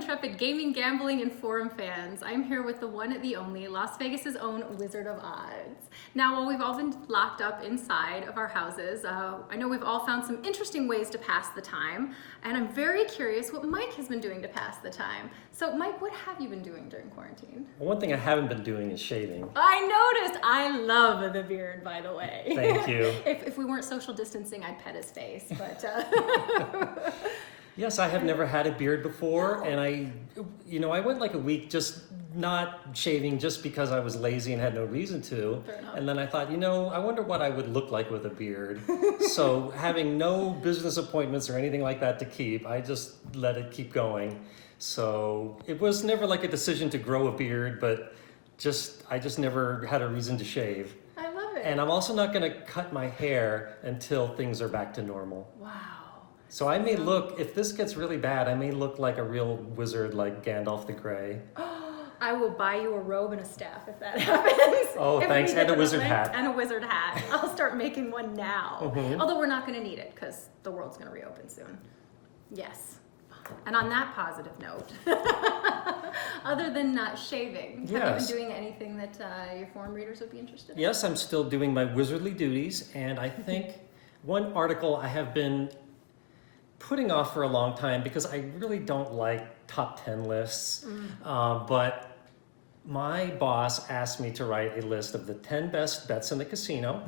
intrepid gaming, gambling, and forum fans. I'm here with the one, the only, Las Vegas's own Wizard of Odds. Now, while we've all been locked up inside of our houses, I know we've all found some interesting ways to pass the time, and I'm very curious what Mike has been doing to pass the time. So, Mike, what have you been doing during quarantine? Well, one thing I haven't been doing is shaving. I noticed. I love the beard, by the way. Thank you. If we weren't social distancing, I'd pet his face, but... Yes, I have never had a beard before, and I went like a week just not shaving just because I was lazy and had no reason to. Fair enough. And then I thought, I wonder what I would look like with a beard. So having no business appointments or anything like that to keep, I just let it keep going. So it was never like a decision to grow a beard, but I just never had a reason to shave. I love it. And I'm also not going to cut my hair until things are back to normal. Wow. So I may look, if this gets really bad, I may look like a real wizard like Gandalf the Grey. I will buy you a robe and a staff if that happens. Oh, thanks, and a wizard hat. And a wizard hat. I'll start making one now. Mm-hmm. Although we're not going to need it because the world's going to reopen soon. Yes. And on that positive note, other than not shaving, have you been doing anything that your forum readers would be interested in? Yes, I'm still doing my wizardly duties, and I think one article I have been putting off for a long time because I really don't like top 10 lists, but my boss asked me to write a list of the 10 best bets in the casino,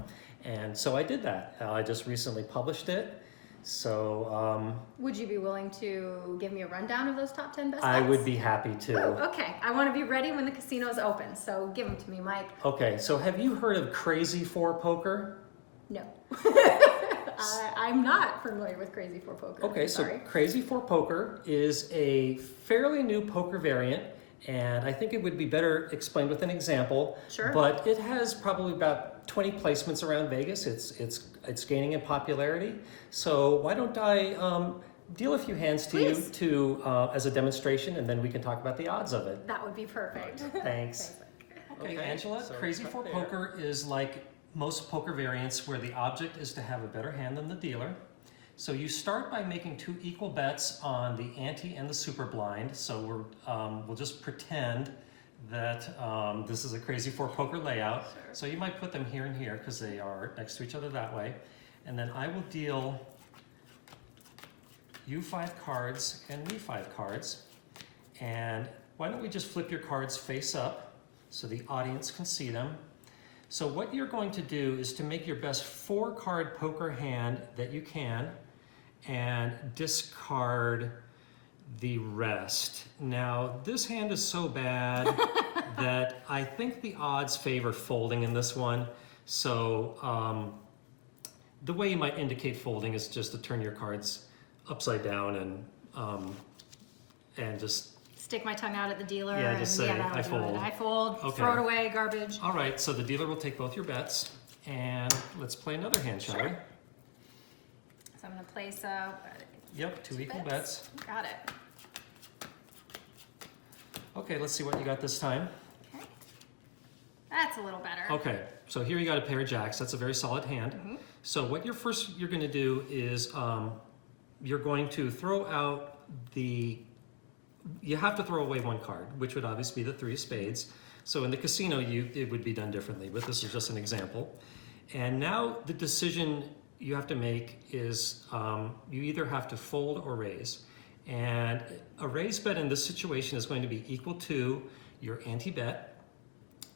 and so I did that. I just recently published it. So would you be willing to give me a rundown of those top 10 best bets? I would be happy to. Ooh, okay, I want to be ready when the casino's open, so give them to me, Mike. Okay, so have you heard of Crazy 4 Poker? No. I'm not familiar with Crazy 4 Poker. Okay, so Sorry. Crazy 4 Poker is a fairly new poker variant, and I think it would be better explained with an example. Sure. But it has probably about 20 placements around Vegas. It's gaining in popularity. So why don't I deal a few hands to Please. you as a demonstration, and then we can talk about the odds of it. That would be perfect. Thanks. Okay, Angela, so Crazy 4 Poker is like most poker variants where the object is to have a better hand than the dealer. So you start by making 2 equal bets on the ante and the super blind. So we'll just pretend that this is a Crazy 4 Poker layout. Sure. So you might put them here and here because they are next to each other that way. And then I will deal you 5 cards and me 5 cards. And why don't we just flip your cards face up so the audience can see them. So what you're going to do is to make your best 4-card poker hand that you can and discard the rest. Now, this hand is so bad that I think the odds favor folding in this one. So the way you might indicate folding is just to turn your cards upside down and just Stick my tongue out at the dealer. Yeah, just say, that'll I do fold. it. I fold. Okay. Throw it away, garbage. All right, so the dealer will take both your bets, and let's play another hand, shall we? Sure. So I'm going to place Yep, 2 equal bets. Got it. Okay, let's see what you got this time. Okay. That's a little better. Okay, so here you got a pair of jacks. That's a very solid hand. So what you're going to do is you're going to throw out you have to throw away 1 card, which would obviously be the 3 of spades. So in the casino, it would be done differently, but this is just an example. And now the decision you have to make is you either have to fold or raise. And a raise bet in this situation is going to be equal to your ante bet.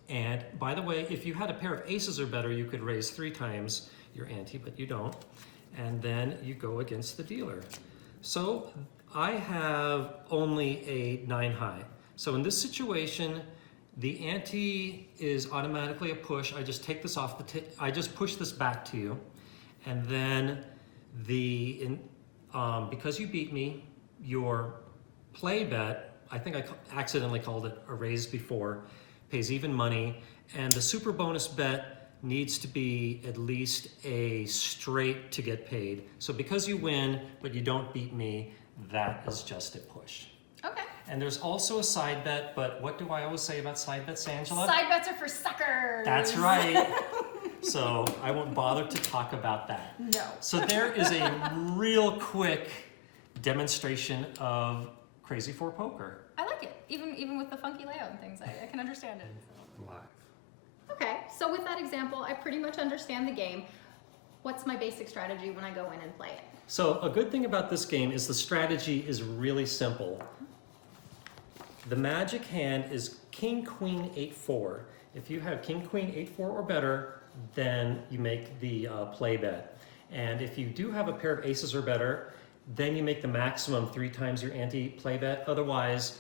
And by the way, if you had a pair of aces or better, you could raise 3 times your ante, but you don't. And then you go against the dealer. So I have only a 9 high. So in this situation, the ante is automatically a push. I just take this off I just push this back to you. And then because you beat me, your play bet, I think I accidentally called it a raise before, pays even money. And the super bonus bet needs to be at least a straight to get paid. So because you win, but you don't beat me, that is just a push. Okay. And there's also a side bet, but what do I always say about side bets, Angela? Side bets are for suckers. That's right. So I won't bother to talk about that. No. So there is a real quick demonstration of Crazy 4 poker. I like it, even with the funky layout and things. I can understand it. Live. Okay, so with that example, I pretty much understand the game. What's my basic strategy when I go in and play it? So a good thing about this game is the strategy is really simple. The magic hand is King, Queen, 8-4. If you have King, Queen, 8-4 or better, then you make the play bet. And if you do have a pair of aces or better, then you make the maximum 3 times your ante play bet. Otherwise,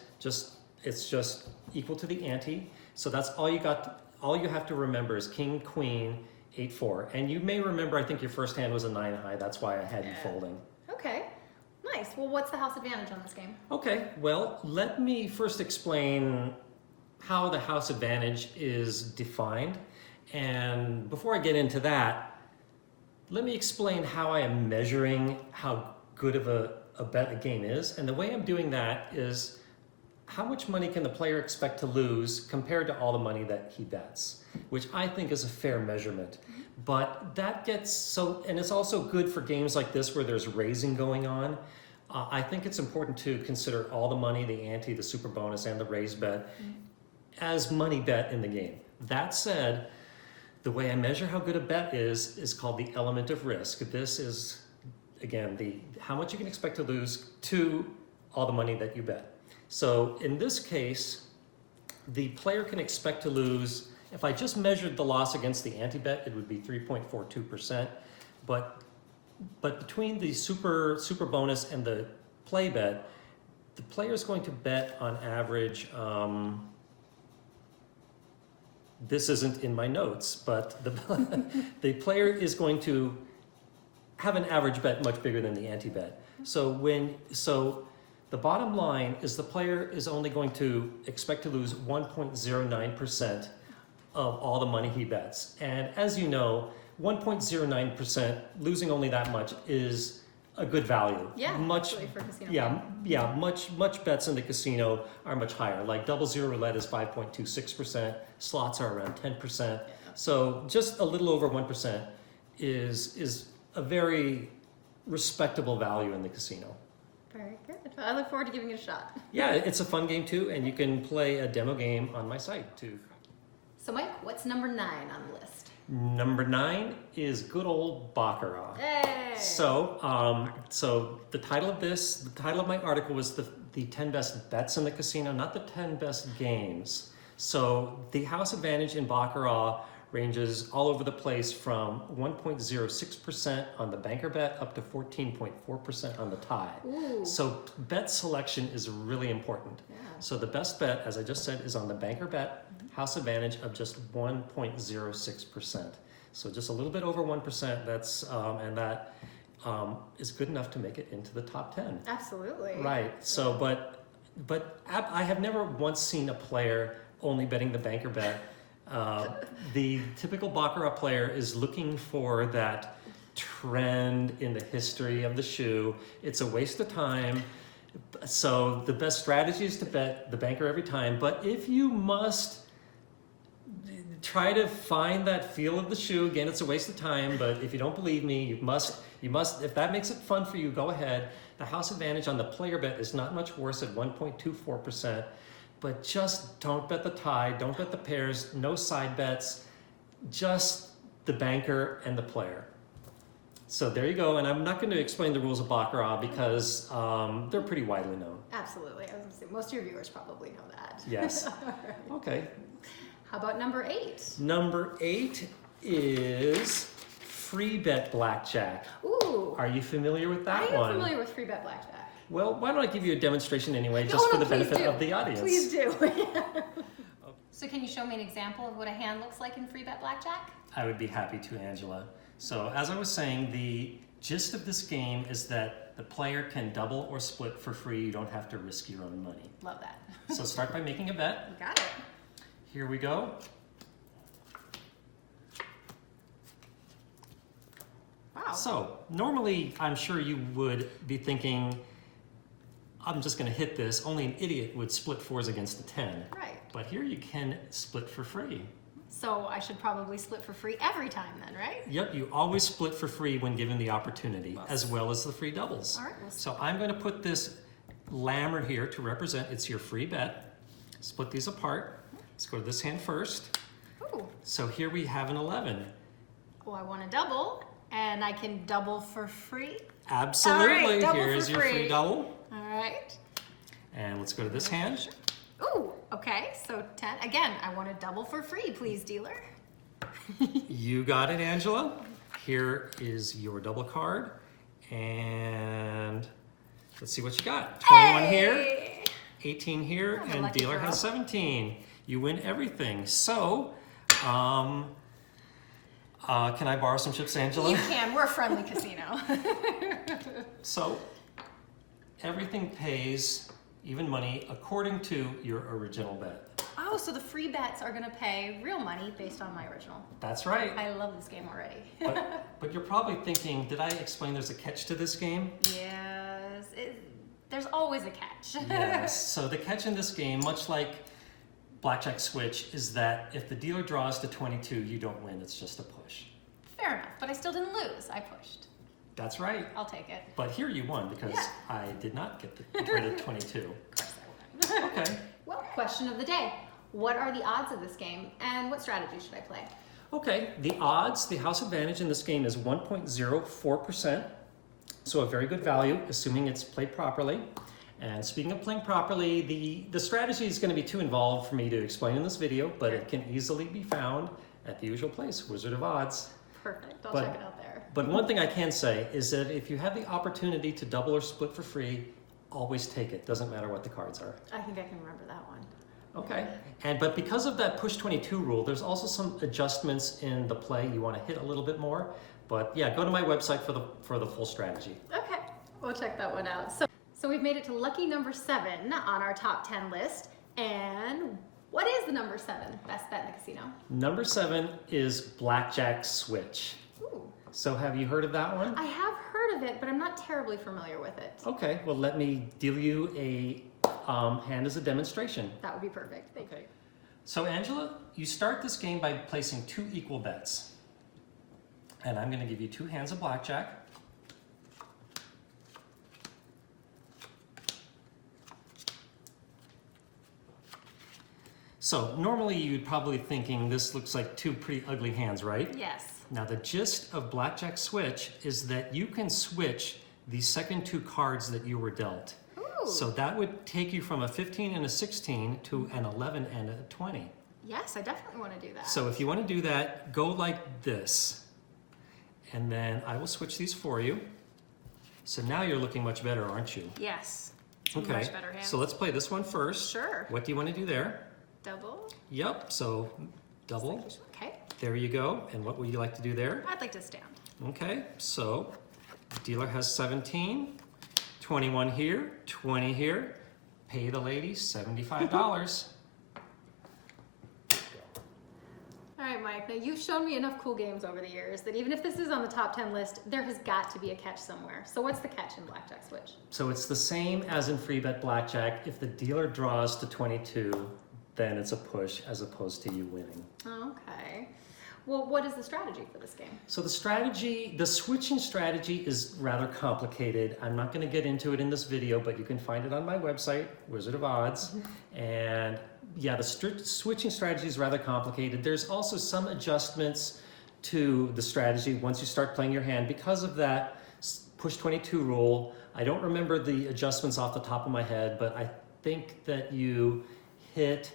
it's just equal to the ante. So that's all you got. All you have to remember is King, Queen, 8-4. And you may remember, I think your first hand was a 9 high. That's why I had you folding. Okay, nice. Well, what's the house advantage on this game? Okay, well, let me first explain how the house advantage is defined. And before I get into that, let me explain how I am measuring how good of a bet a game is. And the way I'm doing that is how much money can the player expect to lose compared to all the money that he bets, which I think is a fair measurement. But that gets so, and it's also good for games like this where there's raising going on. I think it's important to consider all the money, the ante, the super bonus, and the raise bet as money bet in the game. That said, the way I measure how good a bet is called the element of risk. This is, again, how much you can expect to lose to all the money that you bet. So in this case, the player can expect to lose, if I just measured the loss against the ante-bet, it would be 3.42%. But between the super bonus and the play bet, the player is going to bet on average, this isn't in my notes, but the player is going to have an average bet much bigger than the ante-bet. So the bottom line is the player is only going to expect to lose 1.09% of all the money he bets. And as you know, 1.09%, losing only that much is a good value. Yeah, much for casino. Much bets in the casino are much higher. Like double zero roulette is 5.26%, slots are around 10%. Yeah. So just a little over 1% is a very respectable value in the casino. Very good. I look forward to giving it a shot. Yeah, it's a fun game too, and you can play a demo game on my site too. So Mike, what's number 9 on the list? Number 9 is good old Baccarat. Hey! So, the title of my article was the 10 best bets in the casino, not the 10 best games. So the house advantage in Baccarat ranges all over the place from 1.06% on the banker bet up to 14.4% on the tie. Ooh. So bet selection is really important. Yeah. So the best bet, as I just said, is on the banker bet, house advantage of just 1.06%. So just a little bit over 1%. That's and that is good enough to make it into the top 10. Absolutely. Right. So, but I have never once seen a player only betting the banker bet. The typical Baccarat player is looking for that trend in the history of the shoe. It's a waste of time. So the best strategy is to bet the banker every time. But if you must try to find that feel of the shoe, again, it's a waste of time. But if you don't believe me, you must. If that makes it fun for you, go ahead. The house advantage on the player bet is not much worse at 1.24%. But just don't bet the tie, don't bet the pairs, no side bets, just the banker and the player. So there you go, and I'm not going to explain the rules of Baccarat because they're pretty widely known. Absolutely. I was going to say, most of your viewers probably know that. Yes. Right. Okay. How about number 8? Number 8 is free bet blackjack. Ooh. Are you familiar with that one? I am familiar with free bet blackjack. Well, why don't I give you a demonstration anyway, just for the benefit of the audience. Please do. So can you show me an example of what a hand looks like in free bet blackjack? I would be happy to, Angela. So as I was saying, the gist of this game is that the player can double or split for free. You don't have to risk your own money. Love that. So start by making a bet. You got it. Here we go. Wow. So normally, I'm sure you would be thinking, I'm just going to hit this. Only an idiot would split 4s against a 10. Right. But here you can split for free. So I should probably split for free every time then, right? Yep, you always split for free when given the opportunity, as well as the free doubles. All right. So I'm going to put this lammer here to represent it's your free bet. Split these apart. Let's go to this hand first. Ooh. So here we have an 11. Oh, I want to double, and I can double for free. Absolutely. All right, double Here's for your free double. All right. And let's go to this hand. Ooh, okay, so 10. Again, I want to double for free, please, dealer. You got it, Angela. Here is your double card. And let's see what you got. 21 here, 18 here, I'm a and lucky dealer girl. has 17. You win everything. So, can I borrow some chips, Angela? You can. We're a friendly casino. So, everything pays even money according to your original bet. Oh, so the free bets are going to pay real money based on my original. That's right. I love this game already. But you're probably thinking, did I explain there's a catch to this game? Yes, there's always a catch. Yes. So the catch in this game, much like Blackjack Switch, is that if the dealer draws to 22, you don't win. It's just a push. Fair enough, but I still didn't lose. I pushed. That's right. I'll take it. But here you won because Yeah. I did not get rid of 22. Of course I won. Okay. Well, question of the day. What are the odds of this game, and what strategy should I play? Okay, the odds, the house advantage in this game is 1.04%, so a very good value, assuming it's played properly. And speaking of playing properly, the strategy is going to be too involved for me to explain in this video, but it can easily be found at the usual place, Wizard of Odds. Perfect. I'll But- check it out there. But one thing I can say is that if you have the opportunity to double or split for free, always take it. Doesn't matter what the cards are. I think I can remember that one. Okay. But because of that push 22 rule, there's also some adjustments in the play. You want to hit a little bit more. But yeah, go to my website for the full strategy. Okay, we'll check that one out. So we've made it to lucky number 7 on our top 10 list. And what is the number 7 best bet in the casino? Number 7 is Blackjack Switch. Ooh. So have you heard of that one? I have heard of it, but I'm not terribly familiar with it. Okay, well let me deal you a hand as a demonstration. That would be perfect. Thank you. So Angela, you start this game by placing 2 equal bets. And I'm going to give you 2 hands of blackjack. So normally you'd probably thinking this looks like 2 pretty ugly hands, right? Yes. Now the gist of Blackjack Switch is that you can switch the second 2 cards that you were dealt. Ooh. So that would take you from a 15 and a 16 to an 11 and a 20. Yes, I definitely want to do that. So if you want to do that, go like this. And then I will switch these for you. So now you're looking much better, aren't you? Yes. Okay, Much better hands. so let's play this one first. Sure. What do you want to do there? Double. Yep, so double. Okay. There you go. And what would you like to do there? I'd like to stand. Okay, so the dealer has 17, 21 here, 20 here. Pay the lady $75. All right, Mike. Now you've shown me enough cool games over the years that even if this is on the top 10 list, there has got to be a catch somewhere. So what's the catch in Blackjack Switch? So it's the same as in free bet blackjack. If the dealer draws to 22, then it's a push as opposed to you winning. Okay. Well, what is the strategy for this game? So the strategy, the switching strategy is rather complicated. I'm not going to get into it in this video, but you can find it on my website, Wizard of Odds. And yeah, the switching strategy is rather complicated. There's also some adjustments to the strategy once you start playing your hand because of that push 22 rule. I don't remember the adjustments off the top of my head, but I think that you hit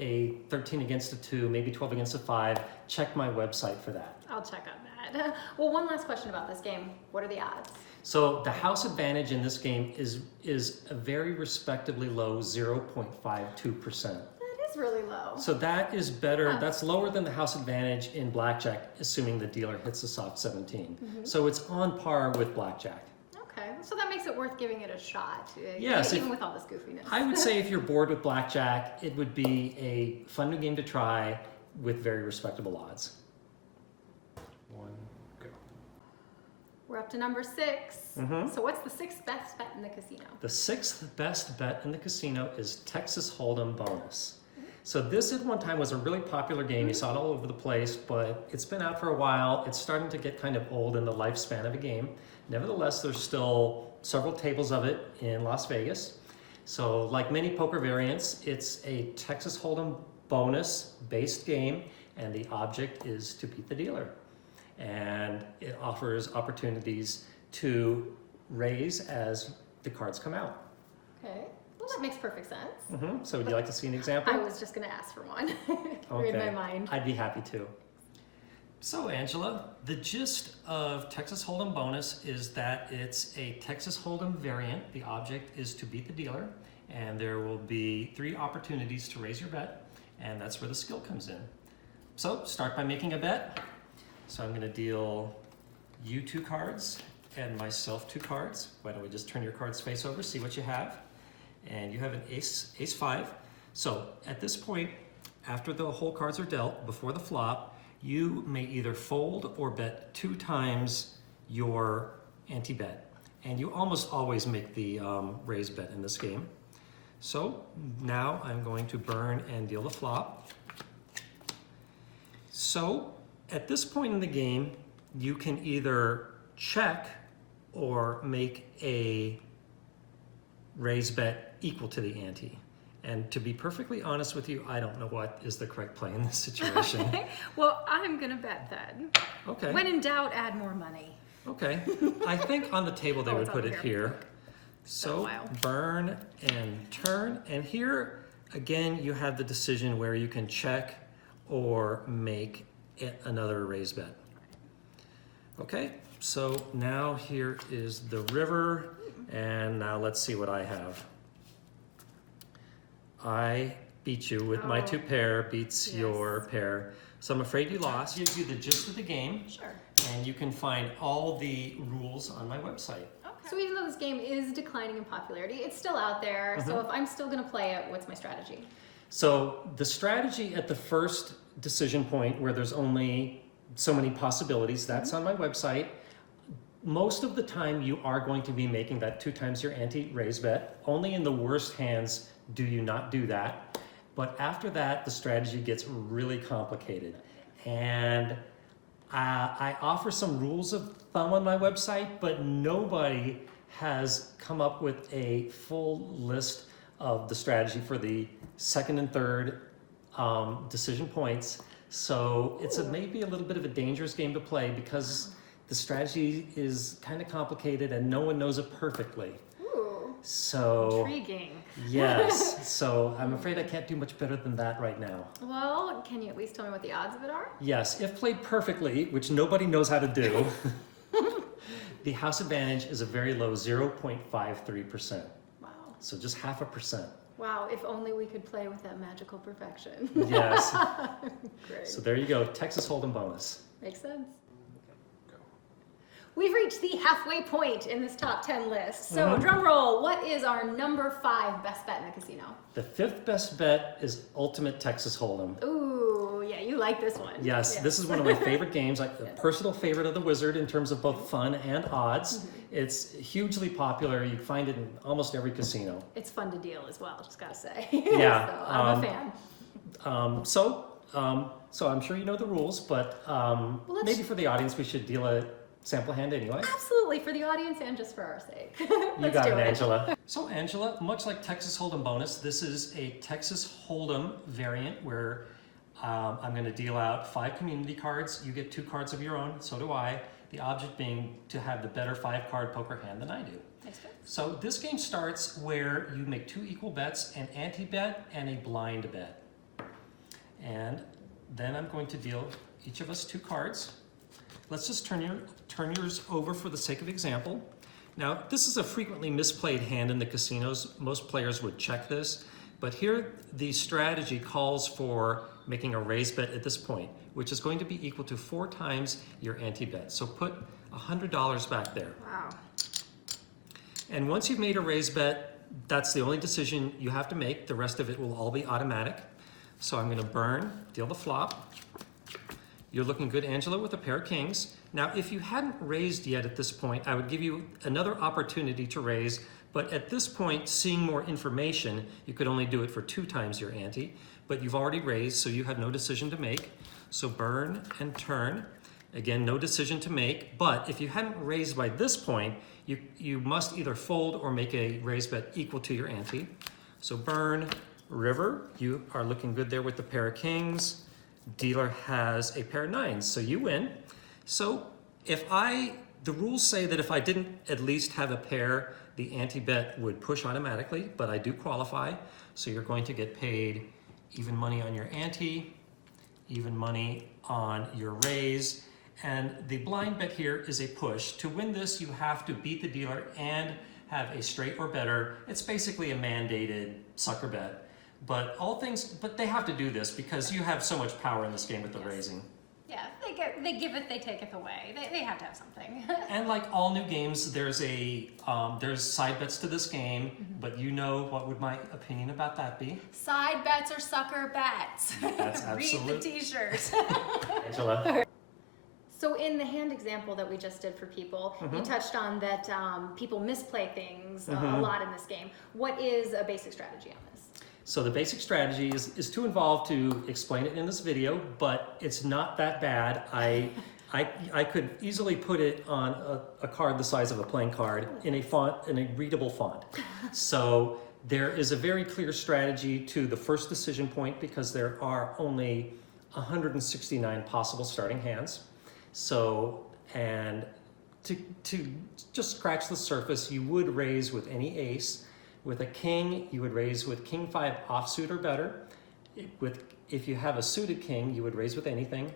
a 13 against a 2, maybe 12 against a 5. Check my website for that. I'll check on that. Well, one last question about this game. What are the odds? So the house advantage in this game is a very respectably low 0.52%. That is really low. So that is better, Huh. that's lower than the house advantage in blackjack, assuming the dealer hits a soft 17. So it's on par with blackjack. Okay, so that makes it worth giving it a shot. Yes, even if- with all this goofiness. I would say if you're bored with blackjack, it would be a fun new game to try with very respectable odds. 1, go. We're up to number 6. So what's the 6th best bet in the casino? The 6th best bet in the casino is Texas Hold'em bonus. So this at one time was a really popular game. You saw it all over the place, but it's been out for a while. It's starting to get kind of old in the lifespan of a game. Nevertheless, there's still several tables of it in Las Vegas. So like many poker variants, it's a Texas Hold'em bonus based game, and the object is to beat the dealer. And it offers opportunities to raise as the cards come out. Okay. Well, that makes perfect sense. So would you like to see an example? I was just going to ask for one. Okay. Read my mind. I'd be happy to. So Angela, the gist of Texas Hold'em bonus is that it's a Texas Hold'em variant. The object is to beat the dealer, and there will be 3 opportunities to raise your bet, and that's where the skill comes in. So start by making a bet. So I'm going to deal you 2 cards and myself 2 cards. Why don't we just turn your cards face over, see what you have. And you have an ace 5. So at this point, after the whole cards are dealt, before the flop, you may either fold or bet 2 times your ante bet. And you almost always make the raise bet in this game. So now I'm going to burn and deal the flop. So at this point in the game, you can either check or make a raise bet equal to the ante. And to be perfectly honest with you, I don't know what is the correct play in this situation. Okay. Well, I'm going to bet then. Okay. When in doubt, add more money. Okay. I think on the table they would it's put over it here. So burn and turn. And here, again, you have the decision where you can check or make another raise bet. Okay, so now here is the river, and now let's see what I have. I beat you with my 2 pair, beats your pair. So I'm afraid you lost. Gives you the gist of the game. Sure. And you can find all the rules on my website. Okay. So even though this game is declining in popularity, it's still out there. So if I'm still going to play it, what's my strategy? So the strategy at the first decision point where there's only so many possibilities, that's on my website. Most of the time you are going to be making that 2 times your ante raise bet. Only in the worst hands do you not do that. But after that, the strategy gets really complicated. And I offer some rules of thumb on my website, but nobody has come up with a full list of the strategy for the second and third decision points. So it's maybe a little bit of a dangerous game to play because the strategy is kind of complicated and no one knows it perfectly. Ooh, so intriguing. Yes, so I'm afraid I can't do much better than that right now. Well, can you at least tell me what the odds of it are? Yes, if played perfectly, which nobody knows how to do, the house advantage is a very low 0.53%. Wow. So just 0.5%. Wow, if only we could play with that magical perfection. Yes. Great. So there you go, Texas Hold'em bonus. Makes sense. We've reached the halfway point in this top 10 list. So drum roll, what is our number 5 best bet in the casino? The 5th best bet is Ultimate Texas Hold'em. Ooh, yeah, you like this one. Yes, this is one of my favorite games, like a personal favorite of the Wizard in terms of both fun and odds. It's hugely popular. You find it in almost every casino. It's fun to deal as well, just gotta say. Yeah. So I'm a fan. So I'm sure you know the rules, but maybe for the audience we should deal a sample hand anyway. Absolutely, for the audience and just for our sake. You got it, Angela. So Angela, much like Texas Hold'em bonus, this is a Texas Hold'em variant where I'm going to deal out 5 community cards. You get 2 cards of your own, so do I. The object being to have the better 5-card poker hand than I do. So this game starts where you make 2 equal bets, an ante bet and a blind bet. And then I'm going to deal each of us 2 cards. Let's just turn yours over for the sake of example. Now, this is a frequently misplayed hand in the casinos. Most players would check this, but here the strategy calls for making a raise bet at this point, which is going to be equal to 4 times your ante bet. So put $100 back there. Wow. And once you've made a raise bet, that's the only decision you have to make. The rest of it will all be automatic. So I'm going to burn, deal the flop. You're looking good, Angela, with a pair of kings. Now, if you hadn't raised yet at this point, I would give you another opportunity to raise, but at this point, seeing more information, you could only do it for 2 times your ante, but you've already raised, so you have no decision to make. So burn and turn. Again, no decision to make, but if you hadn't raised by this point, you must either fold or make a raise bet equal to your ante. So burn, river, you are looking good there with the pair of kings. Dealer has a pair of nines, so you win. So the rules say that if I didn't at least have a pair, the ante bet would push automatically, but I do qualify. So you're going to get paid even money on your ante, even money on your raise. And the blind bet here is a push. To win this, you have to beat the dealer and have a straight or better. It's basically a mandated sucker bet. But they have to do this because you have so much power in this game with the raising. Yeah, they give it, they take it away. They have to have something. And like all new games, there's side bets to this game, but you know what would my opinion about that be? Side bets or sucker bets. That's absolute. Read the t-shirt. Angela? So in the hand example that we just did for people, you touched on that people misplay things a lot in this game. What is a basic strategy on this? So the basic strategy is too involved to explain it in this video, but it's not that bad. I could easily put it on a card the size of a playing card in a readable font. So there is a very clear strategy to the first decision point because there are only 169 possible starting hands. So, and to just scratch the surface, you would raise with any ace. With a king, you would raise with king 5 offsuit or better. If you have a suited king, you would raise with anything.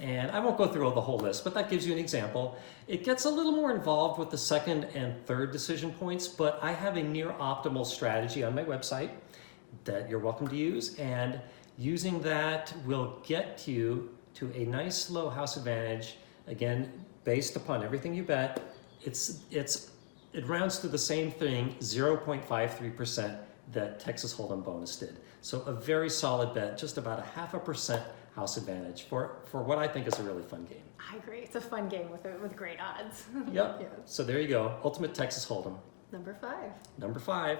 And I won't go through the whole list, but that gives you an example. It gets a little more involved with the second and third decision points, but I have a near optimal strategy on my website that you're welcome to use. And using that will get you to a nice low house advantage, again, based upon everything you bet. It rounds to the same thing, 0.53% that Texas Hold'em bonus did. So a very solid bet, just about a 0.5% house advantage for what I think is a really fun game. I agree. It's a fun game with great odds. Yep. Yeah. So there you go. Ultimate Texas Hold'em. Number 5. Number 5.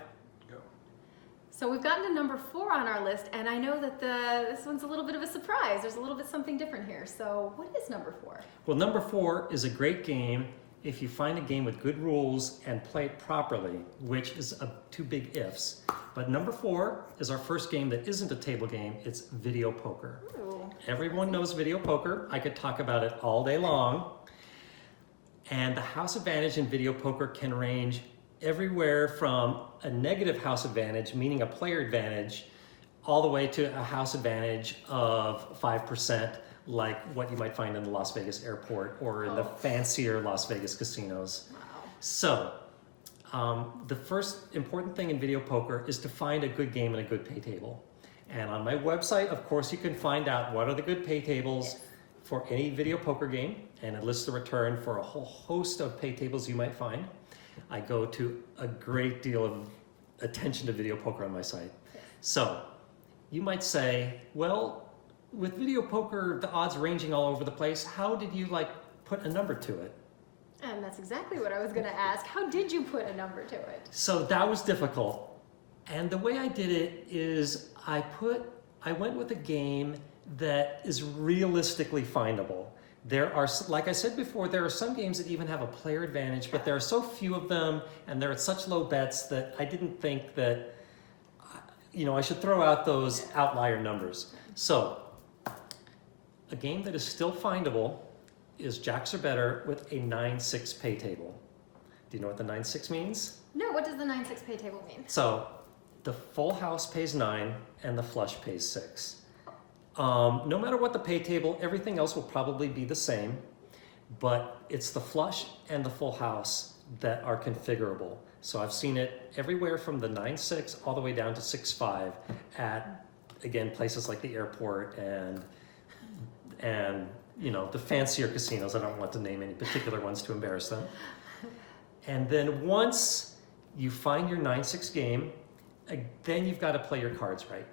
So we've gotten to number 4 on our list, and I know that this one's a little bit of a surprise. There's a little bit something different here. So what is number 4? Well, number 4 is a great game if you find a game with good rules and play it properly, which is two big ifs. But number 4 is our first game that isn't a table game. It's video poker. Ooh. Everyone knows video poker. I could talk about it all day long. And the house advantage in video poker can range everywhere from a negative house advantage, meaning a player advantage, all the way to a house advantage of 5%, like what you might find in the Las Vegas airport or in the fancier Las Vegas casinos. Wow. So, the first important thing in video poker is to find a good game and a good pay table. And on my website, of course, you can find out what are the good pay tables for any video poker game, and it lists the return for a whole host of pay tables you might find. I go to a great deal of attention to video poker on my site. So you might say, well, with video poker, the odds ranging all over the place, how did you put a number to it? And that's exactly what I was going to ask. How did you put a number to it? So that was difficult. And the way I did it is I went with a game that is realistically findable. There are, like I said before, there are some games that even have a player advantage, but there are so few of them and they're at such low bets that I didn't think that, I should throw out those outlier numbers. So, a game that is still findable is Jacks or Better with a 9-6 pay table. Do you know what the 9-6 means? No, what does the 9-6 pay table mean? So, the full house pays 9 and the flush pays 6. No matter what the pay table, everything else will probably be the same, but it's the flush and the full house that are configurable. So I've seen it everywhere from the 9-6 all the way down to 6-5 at, again, places like the airport and the fancier casinos. I don't want to name any particular ones to embarrass them. And then once you find your 9-6 game, then you've got to play your cards right.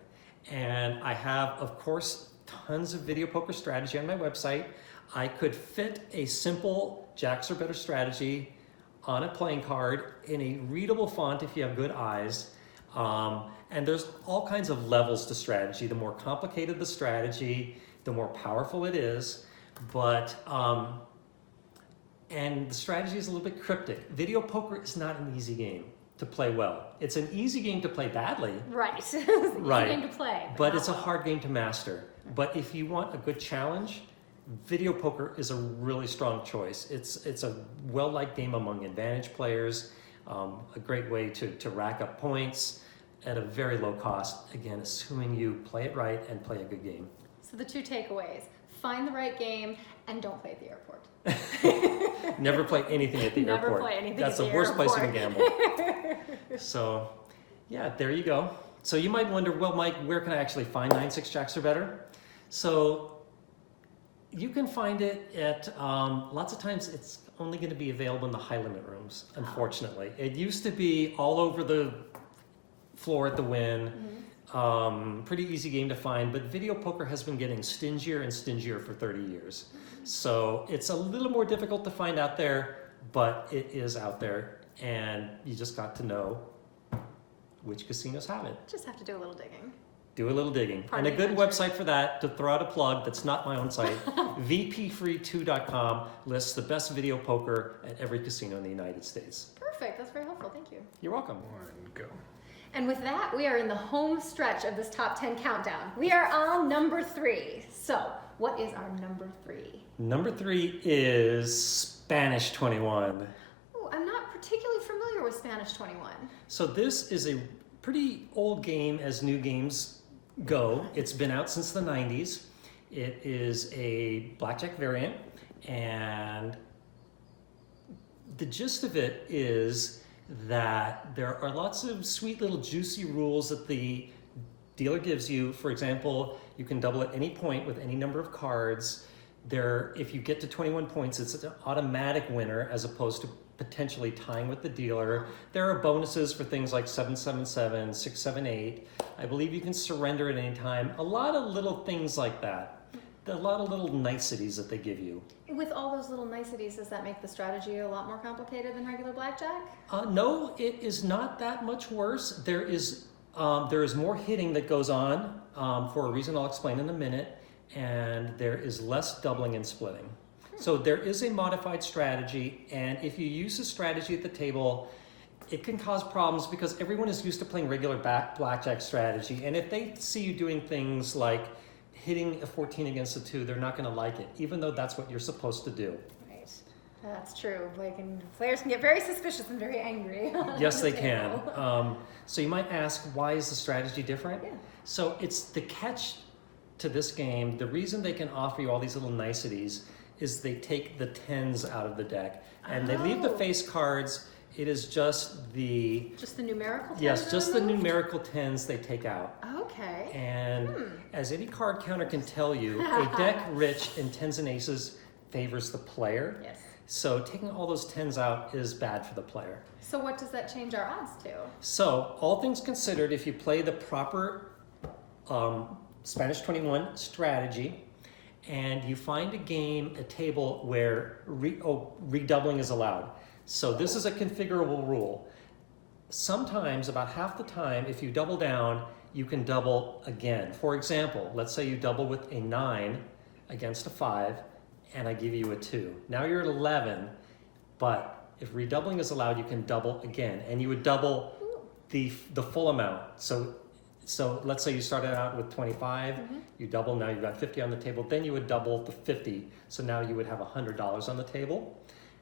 And I have, of course, tons of video poker strategy on my website. I could fit a simple Jacks or Better strategy on a playing card in a readable font if you have good eyes. And there's all kinds of levels to strategy. The more complicated the strategy, the more powerful it is. But and the strategy is a little bit cryptic. Video poker is not an easy game to play well. It's an easy game to play badly. Right. It's an Right. easy game to play. But not it's a well. hard game to master. But if you want a good challenge, video poker is a really strong choice. It's a well-liked game among advantage players, a great way to rack up points at a very low cost, again, assuming you play it right and play a good game. So the two takeaways: find the right game and don't play at the airport. Never play anything at the Never airport. play anything That's at the the worst place you can airport. gamble. So, yeah, there you go. So you might wonder, well, Mike, where can I actually find 9-6 jacks or better? So you can find it at, lots of times it's only going to be available in the high limit rooms, unfortunately. It used to be all over the floor at the Wynn. Pretty easy game to find, but video poker has been getting stingier and stingier for 30 years. So it's a little more difficult to find out there, but it is out there, and you just got to know which casinos have it. Just have to do a little digging. Do a little digging. Pardon And a the good country. website for that, to throw out a plug that's not my own site, vpfree2.com lists the best video poker at every casino in the United States. Perfect. That's very helpful. Thank you. You're welcome. One, go. And with that, we are in the home stretch of this top 10 countdown. We are on number 3. So, what is our number 3? Number 3 is Spanish 21. Oh, I'm not particularly familiar with Spanish 21. So this is a pretty old game as new games go. It's been out since the 90s. It is a blackjack variant, and the gist of it is that there are lots of sweet little juicy rules that the dealer gives you. For example, you can double at any point with any number of cards. If you get to 21 points, it's an automatic winner as opposed to potentially tying with the dealer. There are bonuses for things like 777, 678. I believe you can surrender at any time. A lot of little things like that. A lot of little niceties that they give you. With all those little niceties, does that make the strategy a lot more complicated than regular blackjack? No, it is not that much worse. There is more hitting that goes on for a reason I'll explain in a minute, and there is less doubling and splitting. So there is a modified strategy, and if you use a strategy at the table, it can cause problems because everyone is used to playing regular blackjack strategy, and if they see you doing things like hitting a 14 against a 2, they're not going to like it, even though that's what you're supposed to do. Right. That's true. Players can get very suspicious and very angry. Yes, on they the can. table. So you might ask, why is the strategy different? Yeah. So it's the catch to this game. The reason they can offer you all these little niceties is they take the 10s out of the deck, and they leave the Oh. face cards. It is just the Just the numerical 10s yes, are just the removed? numerical 10s they take out. Okay. And as any card counter can tell you, a deck rich in 10s and aces favors the player. Yes. So taking all those 10s out is bad for the player. So what does that change our odds to? So all things considered, if you play the proper Spanish 21 strategy, and you find a table where redoubling is allowed. So this is a configurable rule. Sometimes, about half the time, if you double down, you can double again. For example, let's say you double with a 9 against a 5, and I give you a 2. Now you're at 11, but if redoubling is allowed, you can double again, and you would double the full amount. So let's say you started out with 25, you double, now you've got 50 on the table, then you would double the 50. So now you would have $100 on the table,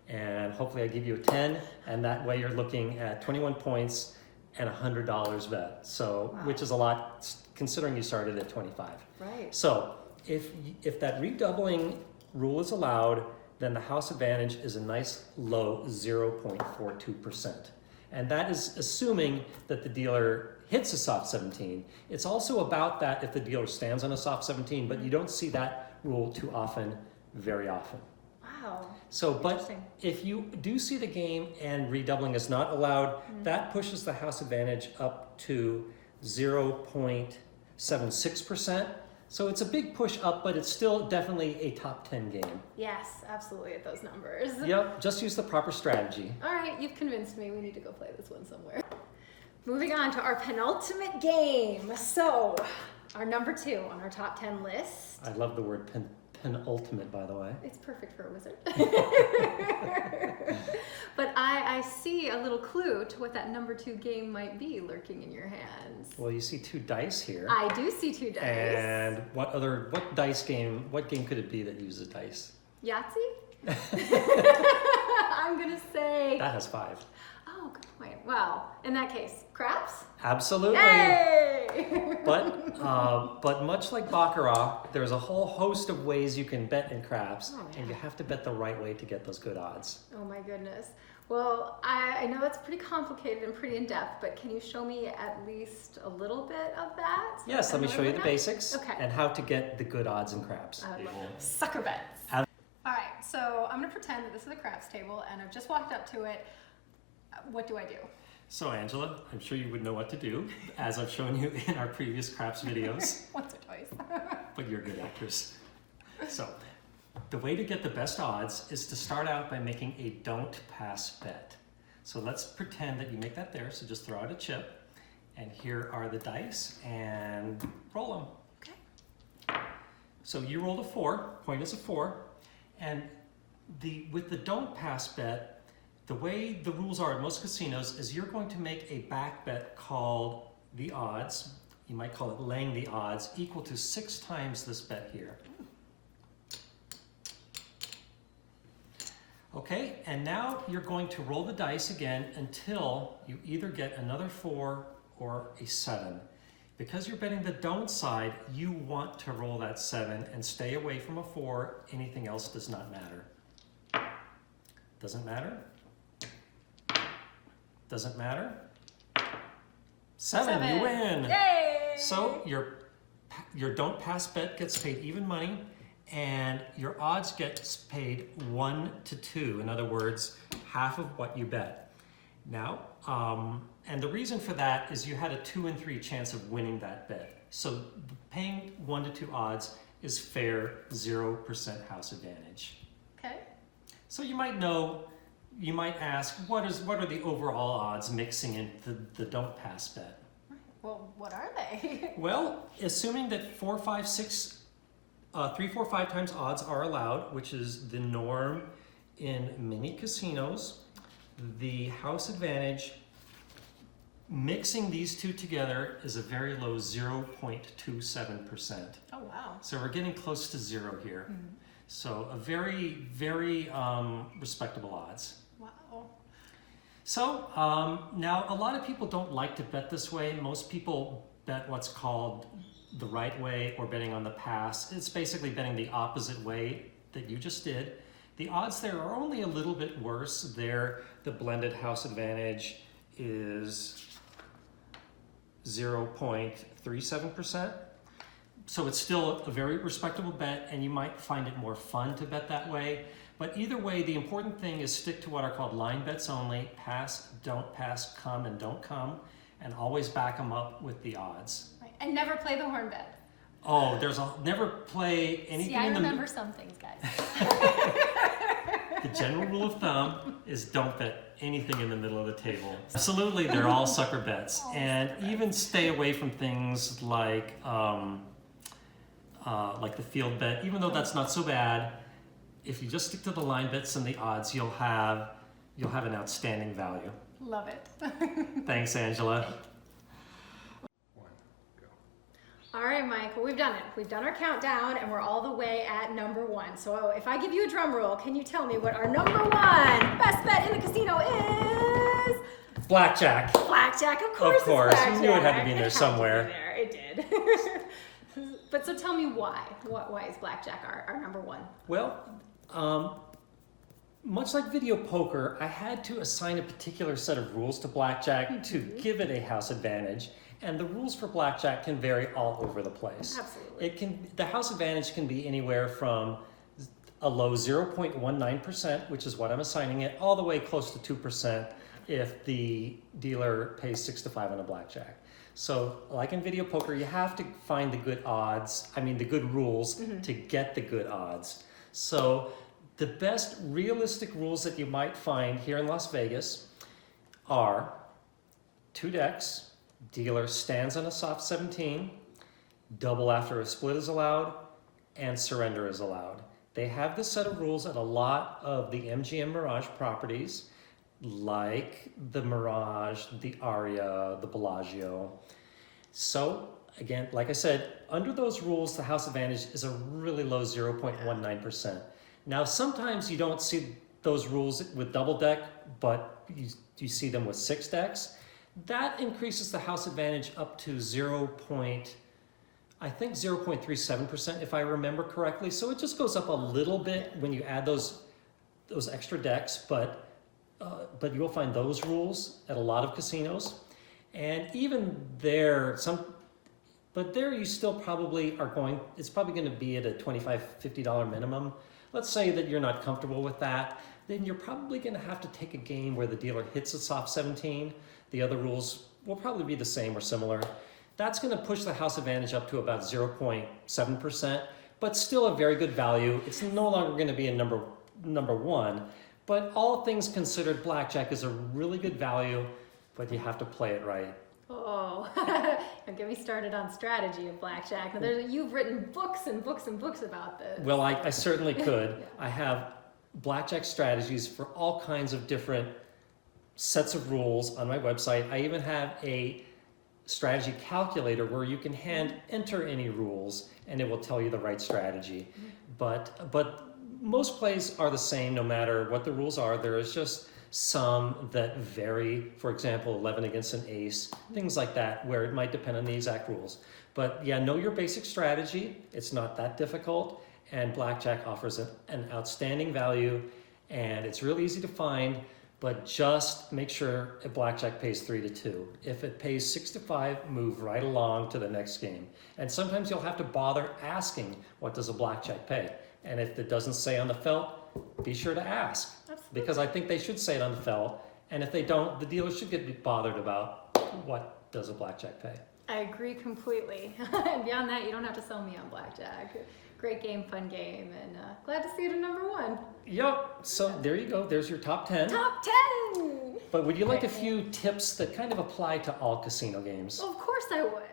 and hopefully I give you a 10, and that way you're looking at 21 points and $100 bet. So, Wow. which is a lot considering you started at 25. Right. So if that redoubling rule is allowed, then the house advantage is a nice low 0.42%. And that is assuming that the dealer hits a soft 17. It's also about that if the dealer stands on a soft 17, but you don't see that rule too often, very often. Wow. So, but Interesting. if you do see the game and redoubling is not allowed, that pushes the house advantage up to 0.76%. So it's a big push up, but it's still definitely a top 10 game. Yes, absolutely at those numbers. Yep, just use the proper strategy. All right, you've convinced me. We need to go play this one somewhere. Moving on to our penultimate game. So, our number 2 on our top 10 list. I love the word penultimate, by the way. It's perfect for a wizard. But I see a little clue to what that number 2 game might be lurking in your hands. Well, you see 2 dice here. I do see 2 dice. And what game could it be that uses dice? Yahtzee? I'm gonna say. That has 5. Oh, good point. Well, in that case, craps? Absolutely. Yay! But much like Baccarat, there's a whole host of ways you can bet in craps, and you have to bet the right way to get those good odds. Oh my goodness. Well, I know that's pretty complicated and pretty in-depth, but can you show me at least a little bit of that? Yes, let me show you the basics Okay. and how to get the good odds in craps. I would love it. Sucker bets. All right, so I'm gonna pretend that this is a craps table and I've just walked up to it. What do I do? So Angela, I'm sure you would know what to do, as I've shown you in our previous craps videos. Once or twice. But you're a good actress. So, the way to get the best odds is to start out by making a don't pass bet. So let's pretend that you make that there, so just throw out a chip, and here are the dice, and roll them. Okay. So you rolled a 4, point is a 4, and with the don't pass bet, the way the rules are at most casinos is you're going to make a back bet called the odds, you might call it laying the odds, equal to 6 times this bet here. Okay, and now you're going to roll the dice again until you either get another 4 or a 7. Because you're betting the don't side, you want to roll that 7 and stay away from a 4. Anything else does not matter. Doesn't matter? Doesn't matter? 7, you win! Yay! So your don't pass bet gets paid even money, and your odds gets paid 1 to 2. In other words, half of what you bet. Now, and the reason for that is you had a 2 in 3 chance of winning that bet. So paying 1 to 2 odds is fair, 0% house advantage. Okay. So you might ask, what are the overall odds mixing in the don't pass bet? Well, what are they? Well, assuming that 3, 4, 5 times odds are allowed, which is the norm in many casinos, the house advantage, mixing these two together is a very low 0.27%. Oh, wow. So we're getting close to 0 here. Mm-hmm. So a very, very respectable odds. Wow. So now a lot of people don't like to bet this way. Most people bet what's called the right way or betting on the pass. It's basically betting the opposite way that you just did. The odds there are only a little bit worse. There, the blended house advantage is 0.37%. So it's still a very respectable bet, and you might find it more fun to bet that way. But either way, the important thing is stick to what are called line bets only: pass, don't pass, come, and don't come, and always back them up with the odds. Right. And never play the horn bet. Oh, never play anything. See, I remember some things, guys. The general rule of thumb is don't bet anything in the middle of the table. Absolutely, they're all sucker bets, and even stay away from things like the field bet. Even though that's not so bad, if you just stick to the line bets and the odds, you'll have an outstanding value. Love it. Thanks, Angela. All right, Mike, well, we've done it. We've done our countdown, and we're all the way at number 1. So if I give you a drum roll, can you tell me what our number 1 best bet in the casino is? Blackjack. Blackjack, of course. Of course, it's blackjack. you knew it had to be in there It had to be somewhere. there. It did. But so tell me why. Why is blackjack our number 1? Well, much like video poker, I had to assign a particular set of rules to blackjack to give it a house advantage. And the rules for blackjack can vary all over the place. Absolutely. The house advantage can be anywhere from a low 0.19%, which is what I'm assigning it, all the way close to 2% if the dealer pays 6 to 5 on a blackjack. So like in video poker, you have to find the good odds, the good rules to get the good odds. So the best realistic rules that you might find here in Las Vegas are 2 decks, dealer stands on a soft 17, double after a split is allowed, and surrender is allowed. They have this set of rules at a lot of the MGM Mirage properties, like the Mirage, the Aria, the Bellagio. So again, like I said, under those rules, the house advantage is a really low 0.19%. Now, sometimes you don't see those rules with double deck, but you see them with 6 decks. That increases the house advantage up to 0.37%, if I remember correctly. So it just goes up a little bit when you add those extra decks, but you'll find those rules at a lot of casinos. And even there, there you still probably it's probably going to be at a $25, $50 minimum. Let's say that you're not comfortable with that, then you're probably going to have to take a game where the dealer hits a soft 17. The other rules will probably be the same or similar. That's going to push the house advantage up to about 0.7%, but still a very good value. It's no longer going to be a number one, but all things considered, blackjack is a really good value, but you have to play it right. Oh, don't get me started on strategy of blackjack. Now, you've written books and books and books about this. Well, I certainly could. Yeah. I have blackjack strategies for all kinds of different sets of rules on my website. I even have a strategy calculator where you can enter any rules and it will tell you the right strategy. But most plays are the same no matter what the rules are. There is just some that vary, for example, 11 against an ace, things like that, where it might depend on the exact rules. But yeah, know your basic strategy. It's not that difficult, and blackjack offers an outstanding value, and it's really easy to find, but just make sure a blackjack pays 3-2. If it pays 6-5, move right along to the next game. And sometimes you'll have to bother asking, what does a blackjack pay? And if it doesn't say on the felt, be sure to ask. Absolutely. Because I think they should say it on the felt, and if they don't, the dealer should get bothered about what does a blackjack pay. I agree completely. And beyond that, you don't have to sell me on blackjack. Great game, fun game, and glad to see it at number 1. Yep, so there you go, there's your top 10. Top 10! But would you like a few tips that kind of apply to all casino games? Of course I would.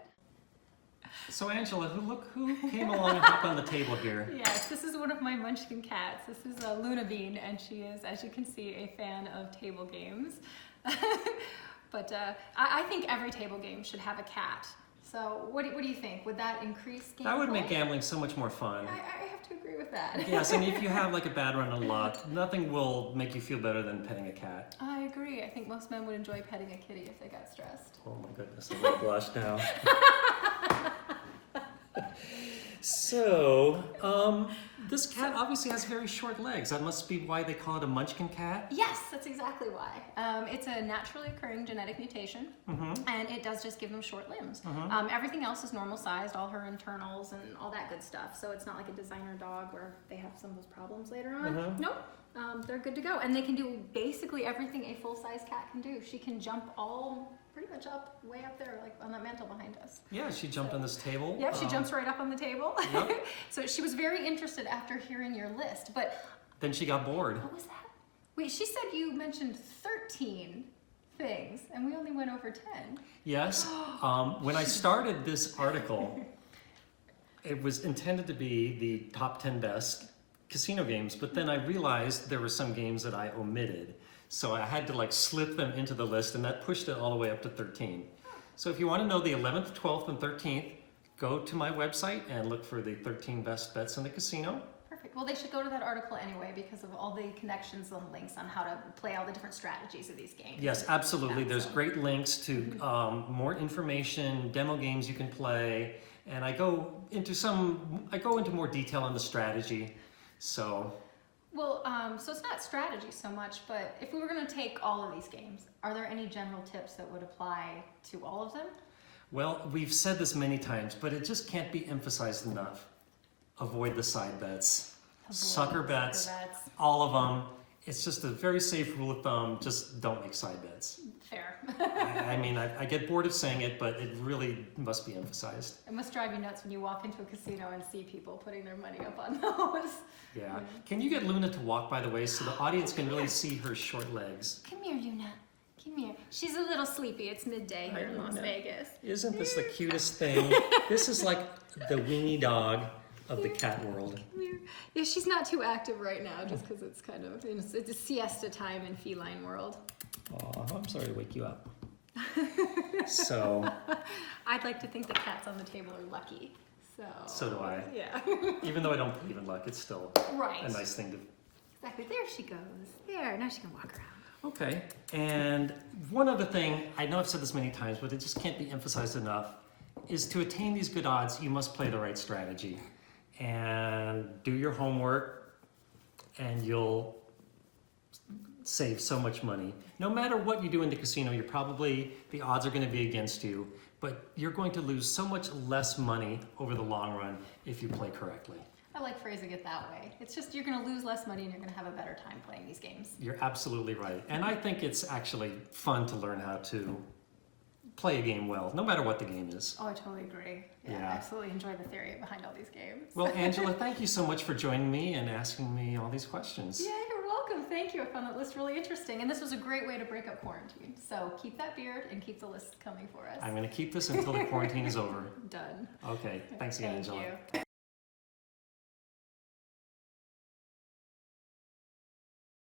So Angela, look who came along and hopped on the table here. Yes, this is one of my munchkin cats. This is Luna Bean, and she is, as you can see, a fan of table games. But I think every table game should have a cat. So what do you think? Would that increase gameplay? That would make gambling so much more fun. I have to agree with that. Yes, and if you have like a bad run of luck, nothing will make you feel better than petting a cat. I agree. I think most men would enjoy petting a kitty if they got stressed. Oh my goodness, I'm gonna blush now. So, this cat obviously has very short legs. That must be why they call it a munchkin cat? Yes, that's exactly why. It's a naturally occurring genetic mutation, and it does just give them short limbs. Everything else is normal sized, all her internals and all that good stuff. So it's not like a designer dog where they have some of those problems later on. Nope. They're good to go. And they can do basically everything a full-size cat can do. She can jump pretty much way up there, like on that mantle behind us. Yeah, she jumped on this table. Yep, she jumps right up on the table. Yep. So she was very interested after hearing your list, but... Then she got bored. What was that? Wait, she said you mentioned 13 things, and we only went over 10. Yes. When I started this article, it was intended to be the top 10 best casino games, but then I realized there were some games that I omitted. So I had to slip them into the list, and that pushed it all the way up to 13. So if you want to know the 11th, 12th, and 13th, go to my website and look for the 13 best bets in the casino. Perfect. Well, they should go to that article anyway because of all the connections and links on how to play all the different strategies of these games. Yes, absolutely. There's so. great links to more information, demo games you can play, and I go into more detail on the strategy. So. Well, so it's not strategy so much, but if we were going to take all of these games, are there any general tips that would apply to all of them? Well, we've said this many times, but it just can't be emphasized enough. Avoid the side bets. Sucker bets, all of them. It's just a very safe rule of thumb. Just don't make side bets. Fair. I mean, I get bored of saying it, but it really must be emphasized. It must drive you nuts when you walk into a casino and see people putting their money up on those. Yeah. Can you get Luna to walk, by the way, so the audience can really see her short legs? Come here, Luna. Come here. She's a little sleepy. It's midday here in Las Vegas. Isn't this the cutest thing? This is like the weenie dog of the cat world. Come here. Yeah, she's not too active right now just because it's kind of, it's a siesta time in feline world. Oh, I'm sorry to wake you up. So. I'd like to think the cats on the table are lucky. So do I. Yeah. Even though I don't believe in luck, it's still right. a nice thing to. Exactly. There she goes. There. Now she can walk around. Okay. And one other thing, I know I've said this many times, but it just can't be emphasized enough, is to attain these good odds, you must play the right strategy. And do your homework, and you'll save so much money. No matter what you do in the casino, the odds are going to be against you, but you're going to lose so much less money over the long run if you play correctly. I like phrasing it that way. It's just you're going to lose less money and you're going to have a better time playing these games. You're absolutely right. And I think it's actually fun to learn how to play a game well, no matter what the game is. Oh, I totally agree. Yeah, I absolutely enjoy the theory behind all these games. Well, Angela, thank you so much for joining me and asking me all these questions. Yeah, you're welcome. Thank you. I found that list really interesting. And this was a great way to break up quarantine. So keep that beard and keep the list coming for us. I'm going to keep this until the quarantine is over. Done. Okay. Thanks again, Angela. Thank you.